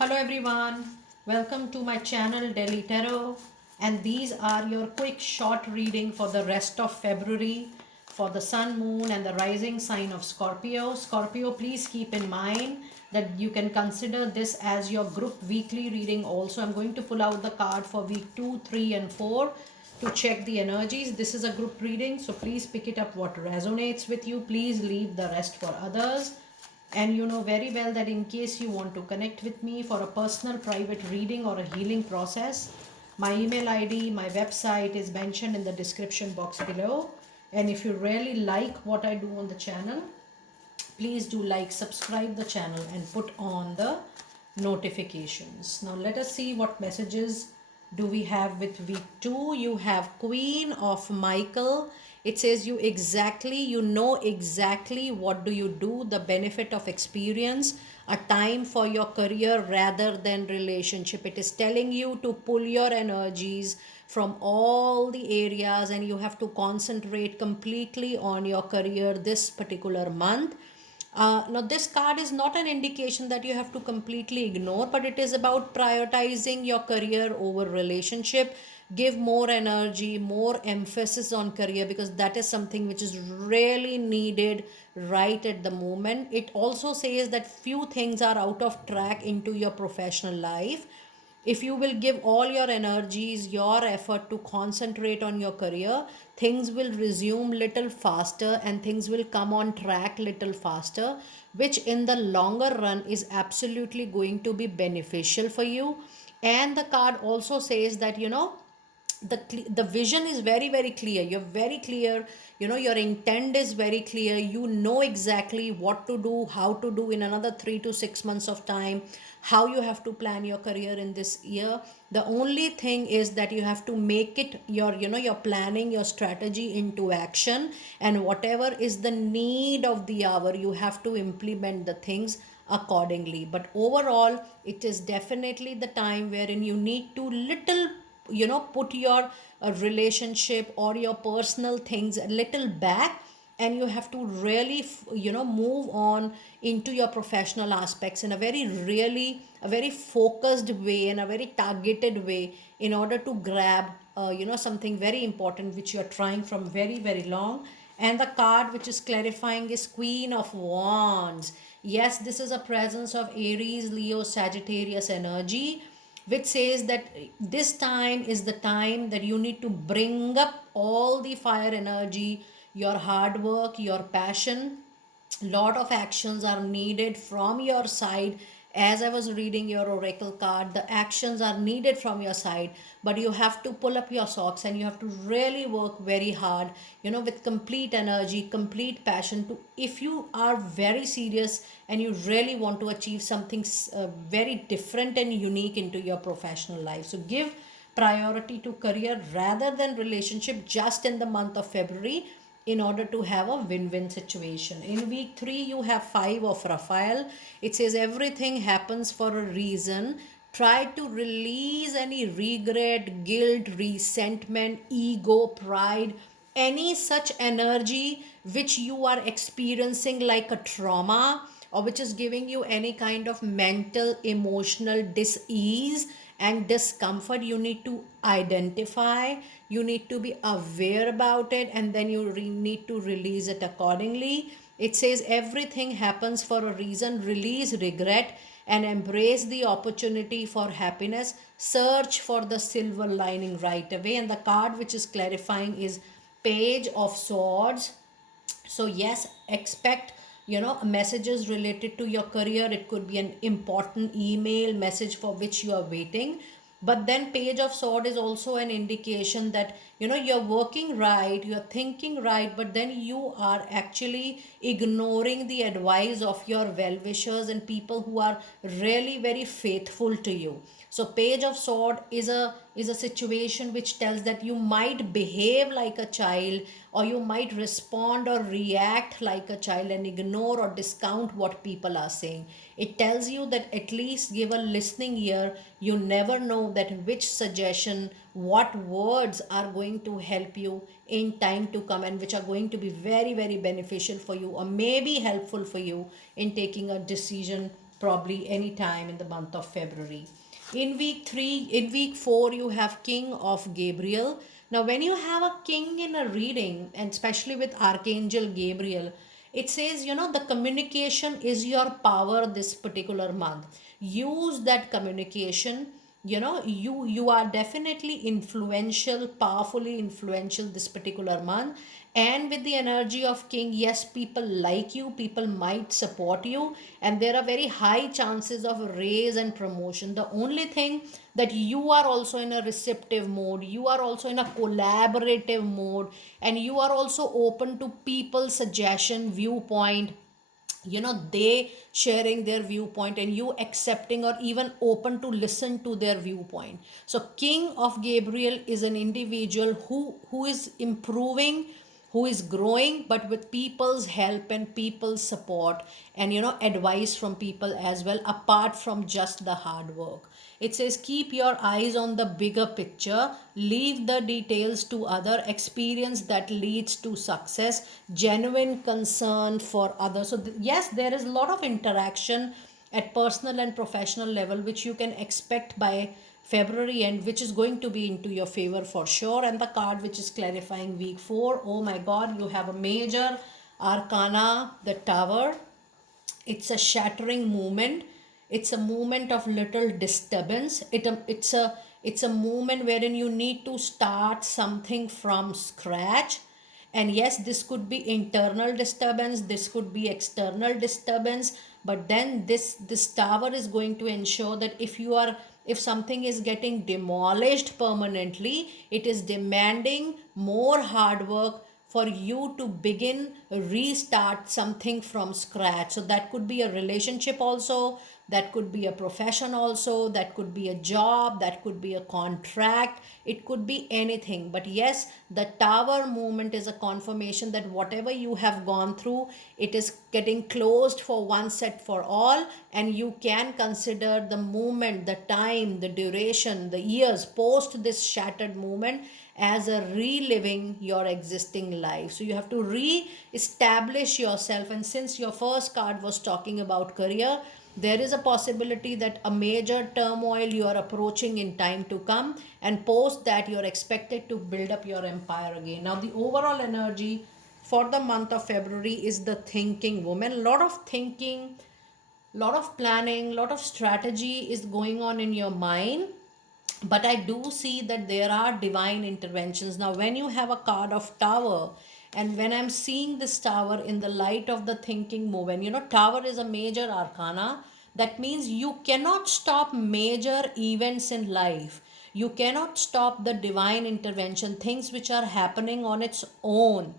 Hello everyone, welcome to my channel Delhi Tarot, and these are your quick short reading for the rest of February for the sun, moon and the rising sign of Scorpio. Scorpio, please keep in mind that you can consider this as your group weekly reading also. I'm going to pull out the card for week 2, 3 and 4 to check the energies. This is a group reading, so please pick it up what resonates with you. Please leave the rest for others. And you know very well that in case you want to connect with me for a personal private reading or a healing process, my email ID, my website is mentioned in the description box below. And if you really like what I do on the channel, please do like, subscribe the channel and put on the notifications. Now let us see what messages do we have with week 2. You have Queen of Michael. It says you know exactly what do you do, the benefit of experience, a time for your career rather than relationship. It is telling you to pull your energies from all the areas and you have to concentrate completely on your career this particular month. Now, this card is not an indication that you have to completely ignore, but it is about prioritizing your career over relationship. Give more energy, more emphasis on career because that is something which is really needed right at the moment. It also says that few things are out of track into your professional life. If you will give all your energies, your effort to concentrate on your career, things will resume little faster and things will come on track little faster, which in the longer run is absolutely going to be beneficial for you. And the card also says that the vision is very clear. You're very clear, your intent is very clear. You know exactly what to do, how to do in another 3 to 6 months of time, how you have to plan your career in this year. The only thing is that you have to make it your planning, your strategy into action, and whatever is the need of the hour, you have to implement the things accordingly. But overall, it is definitely the time wherein you need to little put your relationship or your personal things a little back, and you have to really move on into your professional aspects in a very focused way, in a very targeted way, in order to grab something very important which you are trying from very long. And the card which is clarifying is Queen of Wands. Yes, this is a presence of Aries, Leo, Sagittarius energy, which says that this time is the time that you need to bring up all the fire energy, your hard work, your passion. Lot of actions are needed from your side. As I was reading your oracle card, the actions are needed from your side, but you have to pull up your socks and you have to really work very hard, with complete energy, complete passion, to if you are very serious and you really want to achieve something very different and unique into your professional life. So give priority to career rather than relationship just in the month of February, in order to have a win-win situation. In week 3, you have 5 of Raphael. It says everything happens for a reason. Try to release any regret, guilt, resentment, ego, pride, any such energy which you are experiencing like a trauma, or which is giving you any kind of mental, emotional dis-ease and discomfort. You need to identify, you need to be aware about it, and then you need to release it accordingly. It says everything happens for a reason. Release regret and embrace the opportunity for happiness. Search for the silver lining right away. And the card which is clarifying is Page of Swords. So yes, expect messages related to your career. It could be an important email message for which you are waiting. But then Page of Sword is also an indication that you're working right, you're thinking right, but then you are actually ignoring the advice of your well-wishers and people who are really very faithful to you. So Page of Sword is a situation which tells that you might behave like a child, or you might respond or react like a child and ignore or discount what people are saying. It tells you that at least give a listening ear. You never know that which suggestion, what words are going to help you in time to come, and which are going to be very beneficial for you or may be helpful for you in taking a decision probably any time in the month of February. In week 4, you have King of Gabriel. Now, when you have a king in a reading, and especially with Archangel Gabriel, it says, the communication is your power this particular month. Use that communication. You are definitely influential, powerfully influential this particular month. And with the energy of king, yes, people like you, people might support you, and there are very high chances of raise and promotion. The only thing that you are also in a receptive mode, you are also in a collaborative mode, and you are also open to people's suggestion, viewpoint, they sharing their viewpoint and you accepting or even open to listen to their viewpoint. So king of Gabriel is an individual who is improving, who is growing, but with people's help and people's support, and advice from people as well, apart from just the hard work. It says keep your eyes on the bigger picture, leave the details to other, experience that leads to success, genuine concern for others. So yes, there is a lot of interaction at personal and professional level which you can expect by February, and which is going to be into your favor for sure. And the card which is clarifying week 4, oh my god, you have a major arcana, the Tower. It's a shattering movement. It's a movement of little disturbance. It's a movement wherein you need to start something from scratch. And yes, this could be internal disturbance, this could be external disturbance, but then this tower is going to ensure that if something is getting demolished permanently, it is demanding more hard work for you to begin restart something from scratch. So that could be a relationship also, that could be a profession also, that could be a job, that could be a contract, it could be anything. But yes, the Tower movement is a confirmation that whatever you have gone through, it is getting closed for one set for all, and you can consider the movement, the time, the duration, the years post this shattered movement as a reliving your existing life. So you have to re-establish yourself. And since your first card was talking about career, there is a possibility that a major turmoil you are approaching in time to come, and post that you're expected to build up your empire again. Now the overall energy for the month of February is the thinking woman. A lot of thinking, lot of planning, lot of strategy is going on in your mind, but I do see that there are divine interventions. Now when you have a card of Tower, and when I'm seeing this Tower in the light of the thinking movement, Tower is a major arcana. That means you cannot stop major events in life, you cannot stop the divine intervention, things which are happening on its own.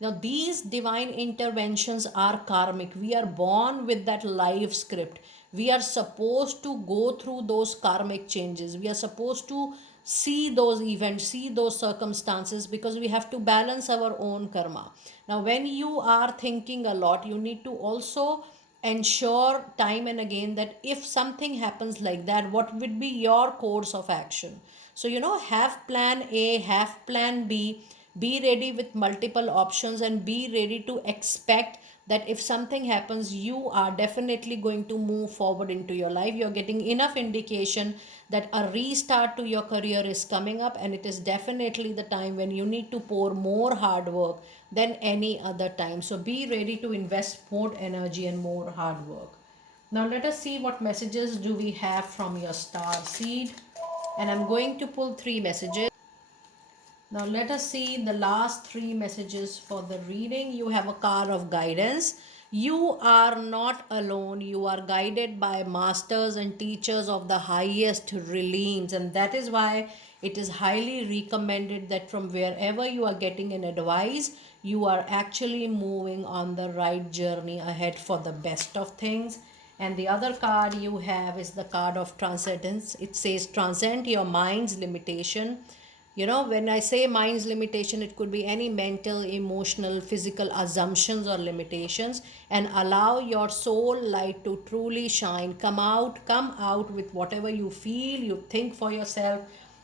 Now, these divine interventions are karmic. We are born with that life script. We are supposed to go through those karmic changes. We are supposed to see those events, see those circumstances, because we have to balance our own karma. Now, when you are thinking a lot, you need to also ensure time and again that if something happens like that, what would be your course of action? So, have plan A, have plan B, be ready with multiple options, and be ready to expect that if something happens, you are definitely going to move forward into your life. You're getting enough indication that a restart to your career is coming up, and it is definitely the time when you need to pour more hard work than any other time. So be ready to invest more energy and more hard work. Now let us see what messages do we have from your star seed, and I'm going to pull 3 messages. Now let us see the last 3 messages for the reading. You have a card of guidance. You are not alone. You are guided by masters and teachers of the highest realms, and that is why it is highly recommended that from wherever you are getting an advice, you are actually moving on the right journey ahead for the best of things. And the other card you have is the card of transcendence. It says transcend your mind's limitation. When I say mind's limitation, it could be any mental, emotional, physical assumptions or limitations, and allow your soul light to truly shine. Come out with whatever you feel, you think for yourself,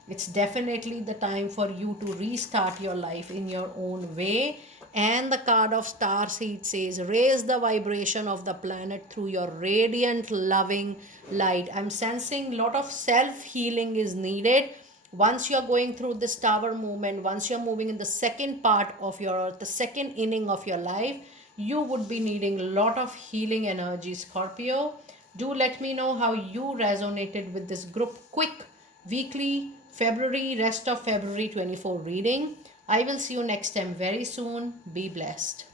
It's definitely the time for you to restart your life in your own way. And the card of star seed says, raise the vibration of the planet through your radiant, loving light. I'm sensing a lot of self healing is needed. Once you're going through this tower movement, once you're moving in the second part of the second inning of your life, you would be needing a lot of healing energy, Scorpio. Do let me know how you resonated with this group quick weekly rest of February 24 reading. I will see you next time very soon. Be blessed.